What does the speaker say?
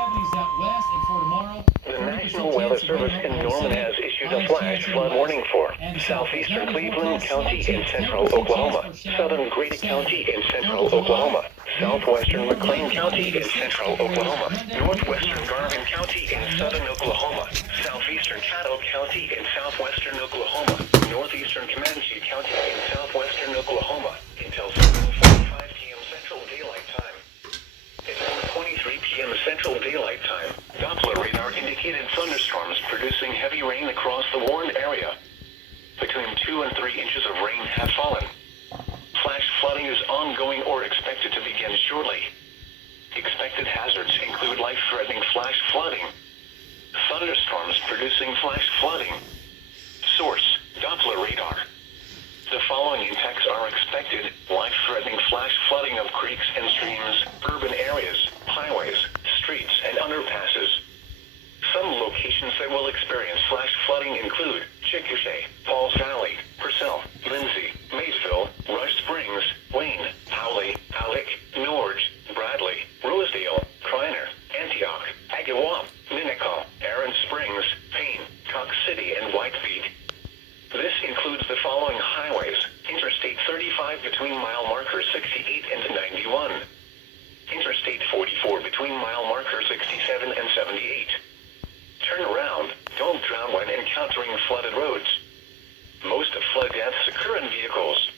70s out west, and for tomorrow, the National Weather Service in Norman has issued a flash flood warning for southeastern Cleveland County in central Oklahoma, southern Grady County in central Oklahoma, southwestern McClain County in central Oklahoma, northwestern Garvin County in southern Oklahoma, southeastern Caddo County in southwestern Oklahoma, northeastern Comanche County in southwestern Oklahoma until 7:45 p.m. Central Daylight Time. At 4:23 p.m. Central Daylight Time, Doppler radar indicated thunderstorms producing heavy rain across the warned area. Between 2 and 3 inches of rain have fallen. Flash flooding is ongoing or expected to begin shortly. Expected hazards include life-threatening flash flooding. Thunderstorms producing flash flooding. Source: Doppler radar. The following impacts are expected: life-threatening flash flooding of creeks and streams, urban areas, highways, streets, and underpasses. Some locations that will experience flash flooding include Chickasha, Falls Valley, Purcell, Lindsay, Maysville, Rush Springs, Wayne, Howley, Halleck, Norge, Bradley, Rosedale, Kreiner, Antioch, Agawam, Minnecaw, Aaron Springs, Payne, Cox City, and Whitefield. This includes the following highways: Interstate 35 between mile marker 68 and 91. Interstate 44 between mile marker 67 and 78. Turn around, don't drown when encountering flooded roads. Most of flood deaths occur in vehicles.